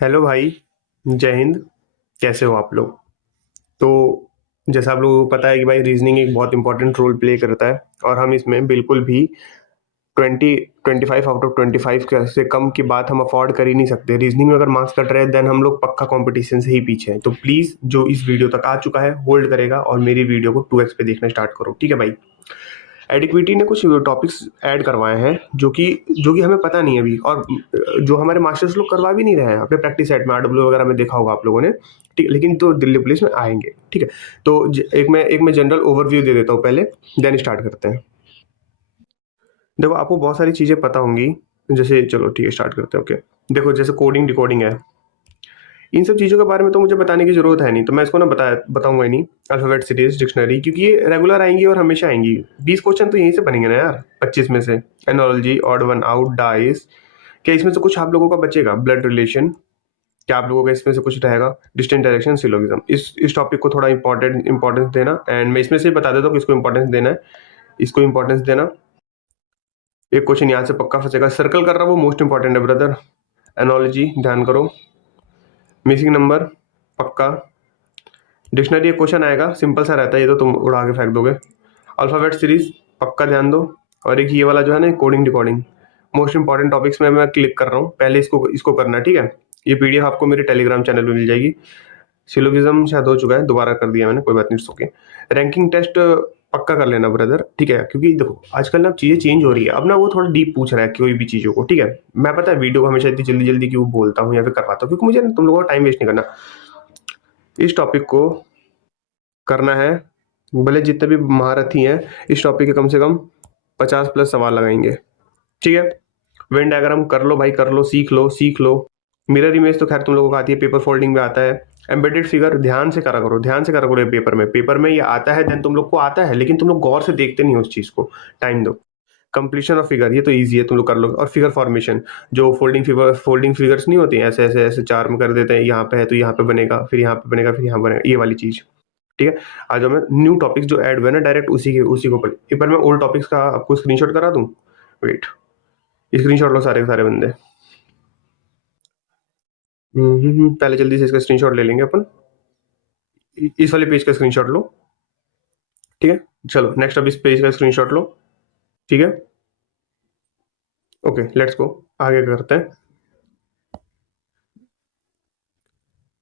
Hello भाई। जय हिंद। कैसे हो आप लोग? तो जैसा आप लोगों को पता है कि भाई रीजनिंग एक बहुत इंपॉर्टेंट रोल प्ले करता है और हम इसमें बिल्कुल भी 25 आउट ऑफ 25 से कम की बात हम अफोर्ड कर ही नहीं सकते। रीजनिंग में अगर मार्क्स कट रहे हैं देन हम लोग पक्का कंपटीशन से ही पीछे हैं। तो प्लीज़ जो इस वीडियो तक आ चुका है होल्ड करेगा और मेरी वीडियो को 2x पे देखना स्टार्ट करो, ठीक है भाई? एडिक्विटी ने कुछ टॉपिक्स ऐड करवाए हैं जो कि हमें पता नहीं है अभी, और जो हमारे मास्टर्स लोग करवा भी नहीं रहे हैं अपने प्रैक्टिस सेट में। आरडब्ल्यू वगैरह में देखा होगा आप लोगों ने, ठीक है? लेकिन तो दिल्ली पुलिस में आएंगे, ठीक है? तो एक मैं जनरल ओवरव्यू दे देता हूँ पहले, देन स्टार्ट करते हैं। देखो, आपको बहुत सारी चीज़ें पता होंगी, जैसे चलो ठीक है स्टार्ट करते हैं। ओके, देखो जैसे कोडिंग डिकोडिंग है, इन सब चीज़ों के बारे में तो मुझे बताने की जरूरत है नहीं, तो मैं इसको ना बताऊंगा ही नहीं। अल्फाबेट सीरीज डिक्शनरी, क्योंकि ये रेगुलर आएंगी और हमेशा आएंगी। 20 क्वेश्चन तो यहीं से बनेंगे ना यार, 25 में से। Analogy, odd one out, dice, क्या इसमें से कुछ आप लोगों का बचेगा? ब्लड रिलेशन, क्या आप लोगों का इसमें से कुछ रहेगा? Distant direction, syllogism. इस टॉपिक को थोड़ा इंपॉर्टेंस देना, एंड मैं इसमें से बता देता हूँ कि इसको इंपॉर्टेंस देना है, इसको इंपॉर्टेंस देना। एक क्वेश्चन यहाँ से पक्का फंसेगा, सर्कल कर रहा है वो मोस्ट इंपॉर्टेंट है ब्रदर। एनोलॉजी ध्यान करो, मिसिंग नंबर पक्का। डिक्शनरी एक क्वेश्चन आएगा, सिंपल सा रहता है ये, तो तुम उड़ा के फेंक दोगे। अल्फाबेट सीरीज पक्का ध्यान दो। और एक ये वाला जो है ना, coding decoding, most important topics में मैं क्लिक कर रहा हूँ। पहले इसको इसको करना है, ठीक है? ये पीडीएफ आपको मेरे टेलीग्राम चैनल में मिल जाएगी। सिलोगिज्म शायद हो चुका है, दोबारा कर दिया मैंने, कोई बात नहीं, ओके। रैंकिंग टेस्ट पक्का कर लेना ब्रदर, ठीक है? क्योंकि देखो आजकल ना चीज़ें चेंज हो रही है, अब ना वो थोड़ा डीप पूछ रहा है कोई भी चीज़ों को, ठीक है? मैं पता है वीडियो को हमेशा इतनी जल्दी जल्दी क्यों बोलता हूँ या फिर करवाता हूँ, क्योंकि मुझे ना तुम लोगों का टाइम वेस्ट नहीं करना। इस टॉपिक को करना है, भले जितने भी महारथी हैं इस टॉपिक के कम से कम 50+ सवाल लगाएंगे, ठीक है? वेन डायग्राम कर लो भाई, कर लो, सीख लो सीख लो। मिरर इमेज तो खैर तुम लोगों को आती है, पेपर फोल्डिंग में आता है। एम्बेडेड फिगर ध्यान से करा करो, ध्यान से करा करो। ये पेपर में ये आता है, देन तुम लोग को आता है, लेकिन तुम लोग गौर से देखते नहीं हो उस चीज़ को। टाइम दो। कंप्लीशन ऑफ फिगर, ये तो ईजी है, तुम लोग कर लो। और फिगर फॉर्मेशन, जो फोल्डिंग फिगर्स नहीं होती हैं, ऐसे ऐसे ऐसे चार में कर देते हैं, यहाँ पे है तो यहाँ पे बनेगा, फिर यहाँ पे बनेगा, फिर यहाँ बनेगा, ये वाली चीज़, ठीक है? आज मैं न्यू टॉपिक्स जो ऐड हुए ना, डायरेक्ट उसी को पढ़। एक बार मैं ओल्ड टॉपिक्स का आपको स्क्रीनशॉट करा दूं। वेट, स्क्रीनशॉट लो सारे के सारे बंदे। पहले जल्दी से इसका स्क्रीनशॉट ले लेंगे अपन। इस वाले पेज का स्क्रीनशॉट लो, ठीक है? चलो नेक्स्ट, अब इस पेज का स्क्रीनशॉट लो, ठीक है? ओके, लेट्स गो, आगे करते हैं।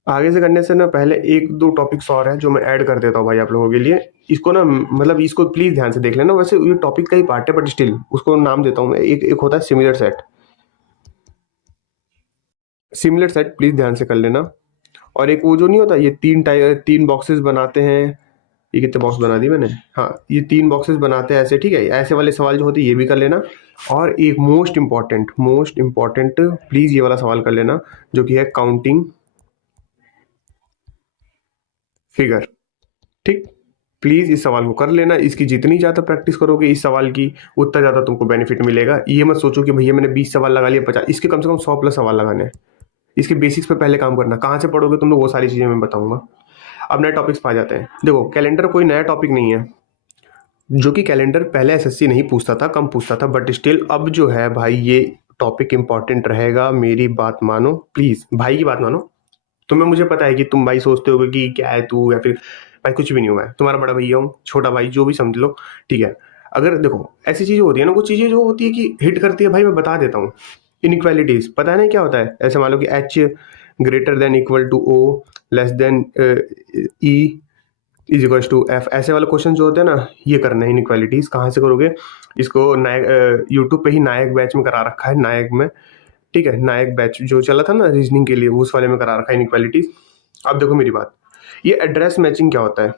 आगे से करने से ना पहले एक दो टॉपिक्स और हैं जो मैं ऐड कर देता हूँ भाई आप लोगों के लिए। इसको ना मतलब इसको प्लीज ध्यान से देख लेना। वैसे ये टॉपिक का ही पार्ट है, बट स्टिल उसको नाम देता हूँ मैं। एक होता है similar set. Similar set please ध्यान से कर लेना। और एक वो जो नहीं होता, ये तीन बॉक्सेस बनाते हैं। ये कितने बॉक्स बना दिए मैंने? हाँ, ये 3 बॉक्सेस बनाते हैं ऐसे, ठीक है? ऐसे वाले सवाल जो होते हैं ये भी कर लेना। और एक मोस्ट इंपॉर्टेंट प्लीज ये वाला सवाल कर लेना, जो कि है काउंटिंग फिगर, ठीक? प्लीज इस सवाल को कर लेना। इसकी जितनी ज्यादा प्रैक्टिस करोगे इस सवाल की, उतना ज्यादा तुमको बेनिफिट मिलेगा। ये मत सोचो कि भैया मैंने 20 सवाल लगा लिए, 50, इसके कम से कम 100+ सवाल लगाने हैं। इसके बेसिक्स पे पहले काम करना। कहाँ से पढ़ोगे तुम लोग, वो सारी चीजें मैं बताऊंगा। अब नए टॉपिक्स पे आ जाते हैं। देखो, कैलेंडर कोई नया टॉपिक नहीं है, जो कि कैलेंडर पहले एसएससी नहीं पूछता था, कम पूछता था, बट स्टिल अब जो है भाई ये टॉपिक इंपॉर्टेंट रहेगा। मेरी बात मानो प्लीज, भाई की बात मानो। तुम्हें, मुझे पता है कि तुम भाई सोचते होगे कि क्या है तू, या फिर भाई कुछ भी नहीं हूँ मैं, तुम्हारा बड़ा भैया हूँ, छोटा भाई, जो भी समझ लो, ठीक है? अगर देखो ऐसी चीजें होती है ना, कुछ चीजें जो होती है कि हिट करती है भाई, मैं बता देता हूँ। इनइक्वालिटीज पता है ना क्या होता है? ऐसे मान लो कि H greater than equal to O, less than E is equal to F, ऐसे वाले क्वेश्चन जो होते हैं ना, ये करना है। इनइक्वालिटीज कहाँ से करोगे? इसको नायक यूट्यूब पे ही नायक बैच में करा रखा है, नायक में, ठीक है? नायक बैच जो चला था ना रीजनिंग के लिए, उस वाले में करा रखा है इनइक्वालिटीज। अब देखो मेरी बात, ये एड्रेस मैचिंग क्या होता है?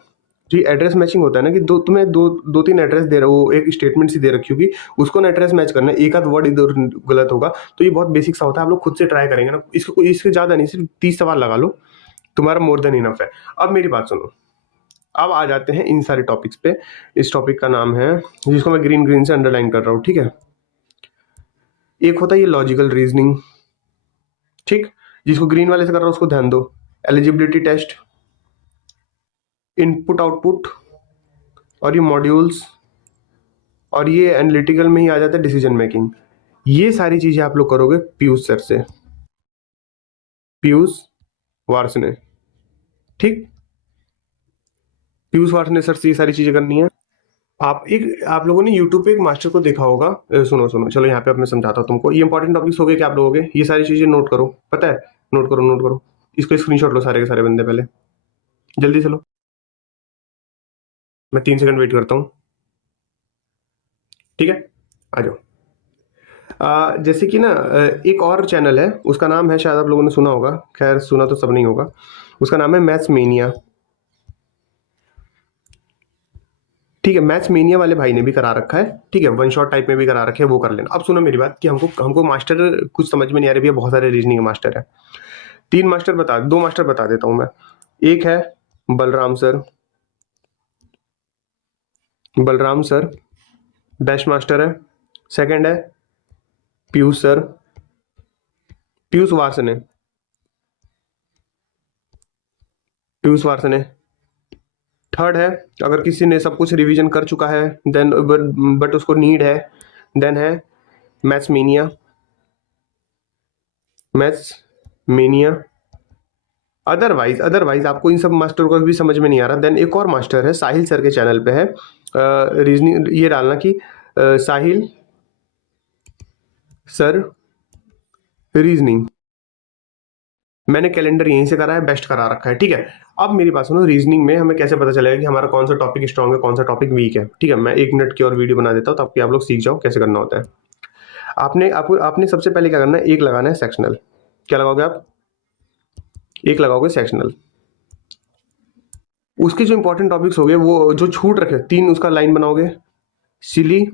जो एड्रेस मैचिंग होता है ना, कि तुम्हें दो तीन एड्रेस दे रहा हो, एक स्टेटमेंट सी दे रखी होगी, उसको ना एड्रेस मैच करना है। एक आध वर्ड इधर गलत होगा, तो ये बहुत बेसिक सा होता है। आप लोग खुद से ट्राई करेंगे ना, इसके ज्यादा नहीं, सिर्फ 30 सवाल लगा लो, तुम्हारा मोर देन इनफ है। अब मेरी बात सुनो, अब आ जाते हैं इन सारे टॉपिक्स पे। इस टॉपिक का नाम है, जिसको मैं ग्रीन ग्रीन से अंडरलाइन कर रहा हूँ, ठीक है? एक होता है ये लॉजिकल रीजनिंग, ठीक? जिसको ग्रीन वाले से कर रहा हूँ उसको ध्यान दो। एलिजिबिलिटी टेस्ट, इनपुट आउटपुट, और ये मॉड्यूल्स, और ये एनालिटिकल में ही आ जाता है डिसीजन मेकिंग। ये सारी चीजें आप लोग करोगे पीयूष सर से। पीयूष वार्ष्णेय, ठीक। पीयूष वार्ष्णेय सर से ये सारी चीजें करनी है। आप लोगों ने YouTube पे एक मास्टर को देखा होगा। सुनो सुनो, चलो यहाँ पे अब मैं समझाता हूँ तुमको। ये इंपॉर्टेंट टॉपिक्स हो गए कि आप लोगों के, ये सारी चीजें नोट करो, पता है, नोट करो नोट करो। इसको स्क्रीनशॉट लो सारे के सारे बंदे, पहले जल्दी से लो। मैं 3 सेकंड वेट करता हूँ, ठीक है, आ जाओ। जैसे कि ना एक और चैनल है, उसका नाम है, शायद आप लोगों ने सुना होगा, खैर सुना तो सब नहीं होगा, उसका नाम है मैथ्स मेनिया, ठीक है। मैथ्स मेनिया वाले भाई ने भी करा रखा है, ठीक है, वन शॉट टाइप में भी करा रखे है, वो कर लेना। अब सुनो मेरी बात कि हमको मास्टर कुछ समझ में नहीं आ रही भैया, बहुत सारे रीजनिंग मास्टर है। 2 मास्टर बता देता हूं मैं। एक है Balram sir, Balram sir best master है। सेकंड है पीयूष सर, पीयूष वार्ष्णेय, पीयूष वार्ष्णेय। थर्ड है, अगर किसी ने सब कुछ रिवीजन कर चुका है देन बट उसको नीड है, देन है maths mania, maths mania. Otherwise आपको इन सब मास्टर को भी समझ में नहीं आ रहा, देन एक और मास्टर है, साहिल सर के चैनल पे है, रीजनिंग, ये डालना कि साहिल सर रीजनिंग। मैंने कैलेंडर यहीं से करा है, बेस्ट करा रखा है, ठीक है। अब मेरी बात सुनो, रीजनिंग में हमें कैसे पता चलेगा कि हमारा कौन सा टॉपिक स्ट्रांग है, कौन सा टॉपिक वीक है, ठीक है। मैं 1 मिनट की और वीडियो बना देता हूँ ताकि आप लोग सीख जाओ कैसे करना होता है। आपने सबसे पहले क्या करना है, एक लगाना है सेक्शनल। क्या लगाओगे आप, एक लगाओगे सेक्शनल। उसके जो इंपॉर्टेंट टॉपिक्स हो गए, वो जो छूट रखे 3, उसका लाइन बनाओगे। सिली,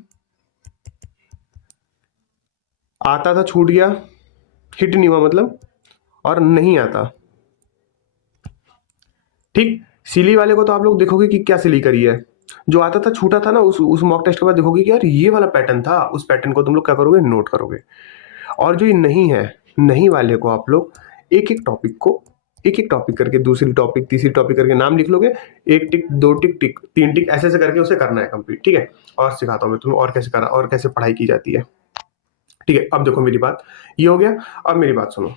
आता था छूट गया, हिट नहीं हुआ मतलब, और नहीं आता, ठीक। सिली वाले को तो आप लोग देखोगे कि क्या सिली करी है, जो आता था छूटा था ना, उस मॉक टेस्ट के बाद देखोगे कि यार ये वाला पैटर्न था, उस पैटर्न को तुम लोग क्या करोगे, नोट करोगे। और जो ये नहीं है, नहीं वाले को आप लोग एक एक टॉपिक करके, दूसरी टॉपिक तीसरी टॉपिक करके नाम लिख लोगे, 1 टिक 2 टिक टिक 3 टिक ऐसे ऐसे करके उसे करना है कंप्लीट, ठीक है। और सिखाता हूँ मैं तुम्हें और कैसे करा और कैसे पढ़ाई की जाती है, ठीक है। अब देखो मेरी बात, ये हो गया। अब मेरी बात सुनो,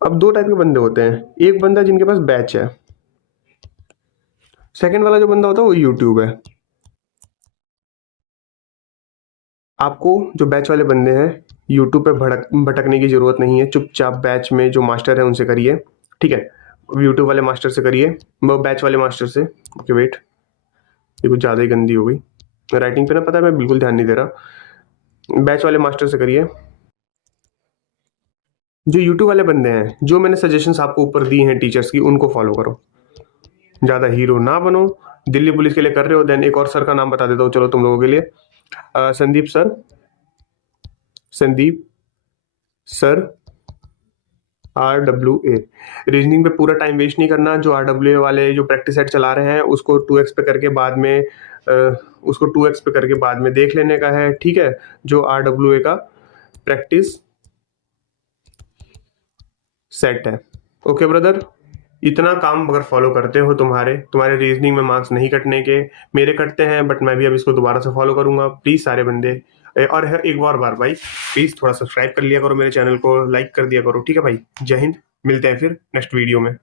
अब 2 टाइप के बंदे होते हैं। एक बंदा जिनके पास बैच है, सेकंड वाला जो बंदा होता है वो यूट्यूब है। आपको जो बैच वाले बंदे हैं, यूट्यूब पे भटकने की जरूरत नहीं है, चुपचाप बैच में जो मास्टर है उनसे करिए, ठीक है। यूट्यूब वाले मास्टर से करिए, वो बैच वाले मास्टर से। ओके वेट, ये कुछ ज़्यादा ही गंदी हो गई राइटिंग पे ना, पता है मैं बिल्कुल ध्यान नहीं दे रहा। बैच वाले मास्टर से करिए। जो यूट्यूब वाले बंदे हैं, जो मैंने सजेशंस आपको ऊपर दी हैं टीचर्स की, उनको फॉलो करो, ज़्यादा हीरो ना बनो। दिल्ली पुलिस के लिए कर रहे हो, देन एक और सर का नाम बता देता हूँ चलो तुम लोगों के लिए, Sandeep sir, Sandeep sir RWA। Reasoning पे पूरा टाइम वेस्ट नहीं करना। जो RWA वाले जो प्रैक्टिस सेट चला रहे हैं उसको 2x पे करके बाद में उसको 2x पे करके बाद में देख लेने का है, ठीक है। जो RWA का प्रैक्टिस सेट है, ओके ब्रदर। इतना काम अगर फॉलो करते हो, तुम्हारे रीजनिंग में मार्क्स नहीं कटने के, मेरे कटते हैं बट मैं भी अब इसको दोबारा से फॉलो करूंगा, प्लीज सारे बंदे। और है एक बार भाई, प्लीज थोड़ा सब्सक्राइब कर लिया करो मेरे चैनल को, लाइक कर दिया करो, ठीक है भाई। जय हिंद, मिलते हैं फिर नेक्स्ट वीडियो में।